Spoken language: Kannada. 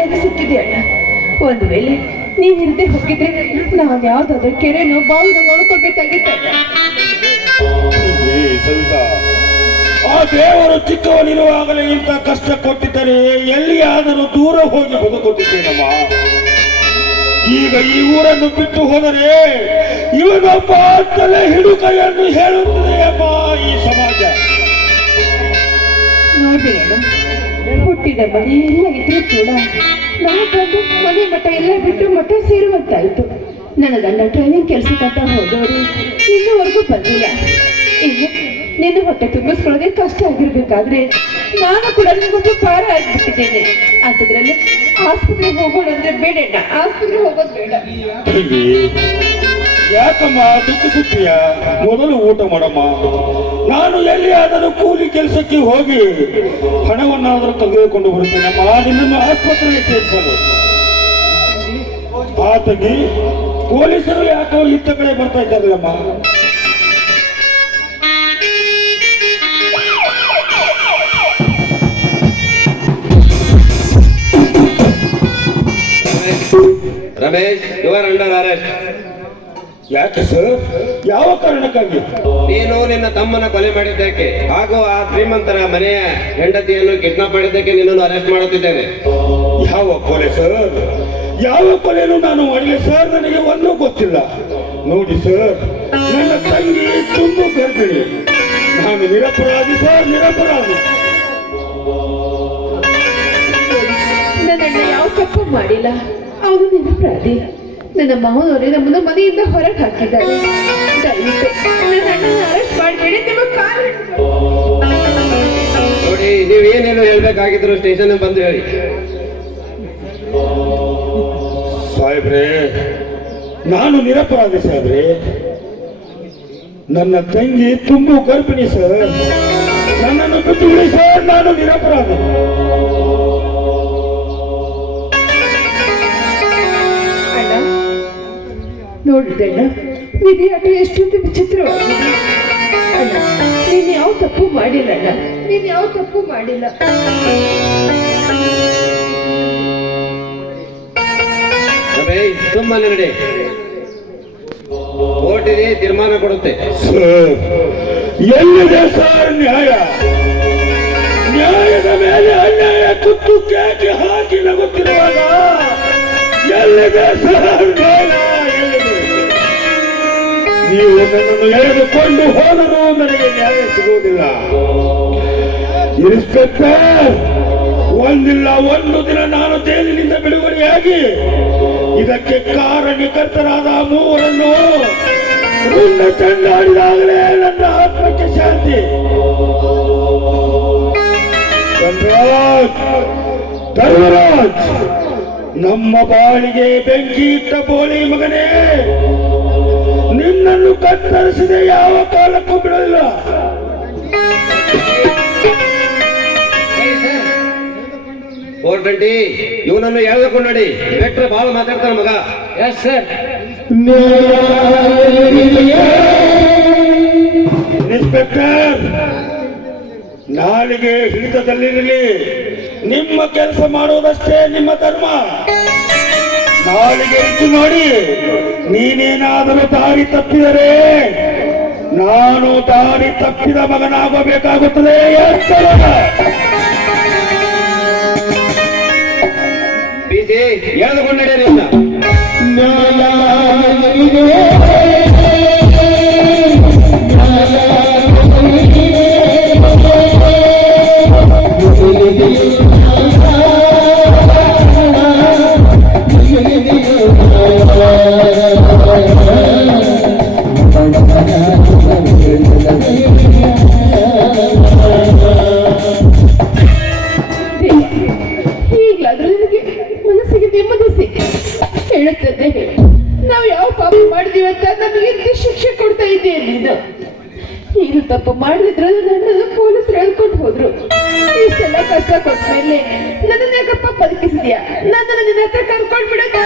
ನನಗೆ ಸಿಕ್ಕಿದೆ ಅಣ್ಣ. ಒಂದು ವೇಳೆ ನೀವಿರದೆ ಹೋಗಿದ್ರೆ ನಾನು ಯಾವ್ದಾದ್ರು ಕೆರೆನೋ ಬಾವಿನೋ ನೋಡ್ಕೊಳ್ಬೇಕಾಗಿತ್ತು ಅಣ್ಣ. ಸವಿತಾ, ಆ ದೇವರು ಚಿಕ್ಕವನಿರುವಾಗಲೇ ಇಂಥ ಕಷ್ಟ ಕೊಟ್ಟಿದ್ದರೆ ಎಲ್ಲಿಯಾದರೂ ದೂರ ಹೋಗಿ ಬದುಕುತ್ತಿದ್ದೇನಮ್ಮ. ಈಗ ಈ ಊರನ್ನು ಬಿಟ್ಟು ಹೋದರೆ ಇವನೊಬ್ಬ ತಲೆ ಹಿಡುಕೈಯನ್ನು ಹೇಳುತ್ತದೆ ಅಮ್ಮ ಈ ಸಮಾಜ. ನೋಡಿ ಅಣ್ಣ, ಹುಟ್ಟಿದ ಮನೆ ಎಲ್ಲ ಇದ್ರೂ ಕೂಡ ನಾವು ಬಂದು ಮನೆ ಮಠ ಎಲ್ಲ ಬಿಟ್ಟು ಮಠ ಸೇರುವಂತಾಯ್ತು. ನನ್ನ ಗಂಡ ಟ್ರೈನಿಂಗ್ ಕೆಲಸಕ್ಕಂತ ಹೋದವರು ಇನ್ನೂವರೆಗೂ ಬಂದಿಲ್ಲ. ಇನ್ನು ನಿನ್ನ ಹೊಟ್ಟೆ ತುಂಬಿಸ್ಕೊಳ್ಳೋದೇ ಕಷ್ಟ ಆಗಿರ್ಬೇಕಾದ್ರೆ ನಾನು ಕೂಡ ನಿಮಗೊಂದು ಭಾರ ಆಗಿಬಿಟ್ಟಿದ್ದೇನೆ. ಅಂತದ್ರಲ್ಲಿ ಆಸ್ಪತ್ರೆಗೆ ಹೋಗೋಣ ಅಂದ್ರೆ ಬೇಡಣ್ಣ, ಆಸ್ಪತ್ರೆಗೆ ಹೋಗೋದು ಬೇಡ. ಯಾಕಮ್ಮ ದುಃಖಿಸುತ್ತೀಯ? ಮೊದಲು ಊಟ ಮಾಡಮ್ಮ. ನಾನು ಎಲ್ಲಿಯಾದರೂ ಕೂಲಿ ಕೆಲಸಕ್ಕೆ ಹೋಗಿ ಹಣವನ್ನಾದರೂ ತೆಗೆದುಕೊಂಡು ಬರುತ್ತೇನಮ್ಮ ನಿನ್ನನ್ನು ಆಸ್ಪತ್ರೆಗೆ ಸೇರಿಸಲು. ಆತಗಿ ಪೊಲೀಸರು ಯಾಕೋ ಇತ್ತ ಕಡೆ ಬರ್ತಾ ಇದ್ದಾರಲ್ಲಮ್ಮ. Ramesh, you are under arrest. ಯಾಕೆ ಸರ್? ಯಾವ ಕಾರಣಕ್ಕಾಗಿ? ನೀನು ನಿನ್ನ ತಮ್ಮನ ಕೊಲೆ ಮಾಡಿದ್ದಕ್ಕೆ ಹಾಗೂ ಆ ಶ್ರೀಮಂತರ ಮನೆಯ ಹೆಂಡತಿಯನ್ನು ಕಿಡ್ನಾಪ್ ಮಾಡಿದ್ದಕ್ಕೆ ನಿನ್ನನ್ನು ಅರೆಸ್ಟ್ ಮಾಡುತ್ತಿದ್ದೇನೆ. ಯಾವ ಕೊಲೆ ಸರ್? ಯಾವ ಕೊಲೆನೂ ನಾನು ಮಾಡಿಲ್ಲ ಸರ್. ನನಗೆ ಒಂದೂ ಗೊತ್ತಿಲ್ಲ. ನೋಡಿ ಸರ್, ನನ್ನ ತಂಗಿ ತುಂಬು ಗರ್ಭಿಣಿ. ನಾನು ನಿರಪರಾಧಿ ಸರ್, ನಿರಪರಾಧಿ. ನನ್ನಣ್ಣ ಯಾವ ತಪ್ಪು ಮಾಡಿಲ್ಲ, ಅವನು ನಿರಪರಾಧಿ. ನನ್ನ ಮಾವನವರೇ ನಮ್ಮನ್ನು ಮನೆಯಿಂದ ಹೊರಗೆ ಹಾಕಿದ್ದಾರೆ. ದಯವಿಟ್ಟು ನನ್ನ ಅಣ್ಣನ ಅರೆಸ್ಟ್ ಮಾಡಬೇಡಿ. ನಿಮ್ಮ ಕಾಲು ನೋಡಿ, ನೀವೇನೇನು ಹೇಳ್ಬೇಕಾಗಿದ್ರು ಸ್ಟೇಷನ್ ಬಂದು ಹೇಳಿ. ಸಾಹೇಬ್ರೆ, ನಾನು ನಿರಪರಾಧಿ ಸಾಹೇಬ್ರೆ. ನನ್ನ ತಂಗಿ ತುಂಬು ಗರ್ಭಿಣಿ ಸರ್. ನನ್ನನ್ನು ಬಿಟ್ಟು ಬಿಡಿ ಸರ್, ನಾನು ನಿರಪರಾಧಿ. ನೋಡಿದಣ್ಣ, ವಿಧಿಯಾಟ ಎಷ್ಟೊಂದು ವಿಚಿತ್ರವಾಗಿದೆ. ಅಣ್ಣ, ನೀನ್ ಯಾವ ತಪ್ಪು ಮಾಡಿಲ್ಲ ಅಣ್ಣ, ನೀನ್ ಯಾವ ತಪ್ಪು ಮಾಡಿಲ್ಲ. ಸುಮ್ಮನೆ ನಡೆ, ಕೋರ್ಟಿಗೆ ತೀರ್ಮಾನ ಕೊಡುತ್ತೆ. ಎಲ್ಲಿದೆ ಸರ್ ನ್ಯಾಯ? ನ್ಯಾಯದ ಮೇಲೆ ಅನ್ಯಾಯ ಕುತ್ತು ಕೇಕೆ ಹಾಕಿ ನಗುತ್ತಿರುವಾಗ ಎಲ್ಲಿದೆ ಸರ್ ನ್ಯಾಯ? ನೀವು ನನ್ನನ್ನು ಎಳೆದುಕೊಂಡು ಹೋದರೂ ನನಗೆ ನ್ಯಾಯ ಸಿಗುವುದಿಲ್ಲ. ಇನ್ಸ್ಪೆಕ್ಟರ್, ಒಂದಿಲ್ಲ ಒಂದು ದಿನ ನಾನು ಜೈಲಿನಿಂದ ಬಿಡುಗಡೆಯಾಗಿ ಇದಕ್ಕೆ ಕಾರಣಕರ್ತರಾದ ಮೂವರನ್ನು ರುಂಡ ಚೆಂಡಾಡಿದಾಗಲೇ ನನ್ನ ಆತ್ಮಕ್ಕೆ ಶಾಂತಿ. ಧರ್ಮರಾಜ್, ನಮ್ಮ ಬಾಳಿಗೆ ಬೆಂಕಿ ಇಟ್ಟ ಬೋಳಿ ಮಗನೇ, ನಿನ್ನನ್ನು ಕತ್ತರಿಸಿದೆ ಯಾವ ಕಾಲಕ್ಕೂ ಬಿಡಲಿಲ್ಲ. ಕೋರ್ಟಂಟಿ, ಇವನನ್ನು ಎಳೆದುಕೊಂಡು ನೋಡಿ. ಬೆಟ್ರೆ ಬಹಳ ಮಾತಾಡ್ತಾನೆ ಮಗ. Yes sir. ಇನ್ಸ್ಪೆಕ್ಟರ್, ನಾಲಿಗೆ ಹಿಡಿತದಲ್ಲಿರಲಿ. ನಿಮ್ಮ ಕೆಲಸ ಮಾಡುವುದಷ್ಟೇ ನಿಮ್ಮ ಧರ್ಮ. ನಾಲಿಗೆ ಇಟ್ಟು ನೋಡಿ, ನೀನೇನಾದರೂ ದಾರಿ ತಪ್ಪಿದರೆ ನಾನು ದಾರಿ ತಪ್ಪಿದ ಮಗನಾಗಬೇಕಾಗುತ್ತದೆ. ಬಿಸಿ ಎಳೆದುಕೊಂಡು ನಡೆಯಲಿಲ್ಲ. ಈಗಲಾದ್ರೂ ನನಗೆ ಮನಸ್ಸಿಗೆ ನೆಮ್ಮದಿ ಸಿಕ್ಕಿ ಹೇಳುತ್ತದೆ. ನಾವು ಯಾವ ಪಾಪ ಮಾಡಿದೀವಿ ಅಂತ ನಮಗೆ ಇಂಥ ಶಿಕ್ಷೆ ಕೊಡ್ತಾ ಇದ್ದೀಯ ನೀನು. ಈಗ ತಪ್ಪು ಮಾಡಿದ್ರು ನನ್ನನ್ನು ಪೊಲೀಸರು ಹೇಳ್ಕೊಂಡು ಹೋದ್ರು. ಇಷ್ಟೆಲ್ಲ ಕಷ್ಟ ಕೊಟ್ಟ ಮೇಲೆ ನನ್ನನ್ನ ಯಾಕಪ್ಪ ಬದುಕಿಸಿದ್ಯಾ? ನನ್ನನ್ನು ನಿನ್ನ ಹತ್ರ ಕರ್ಕೊಂಡ್ಬಿಡಕ್ಕ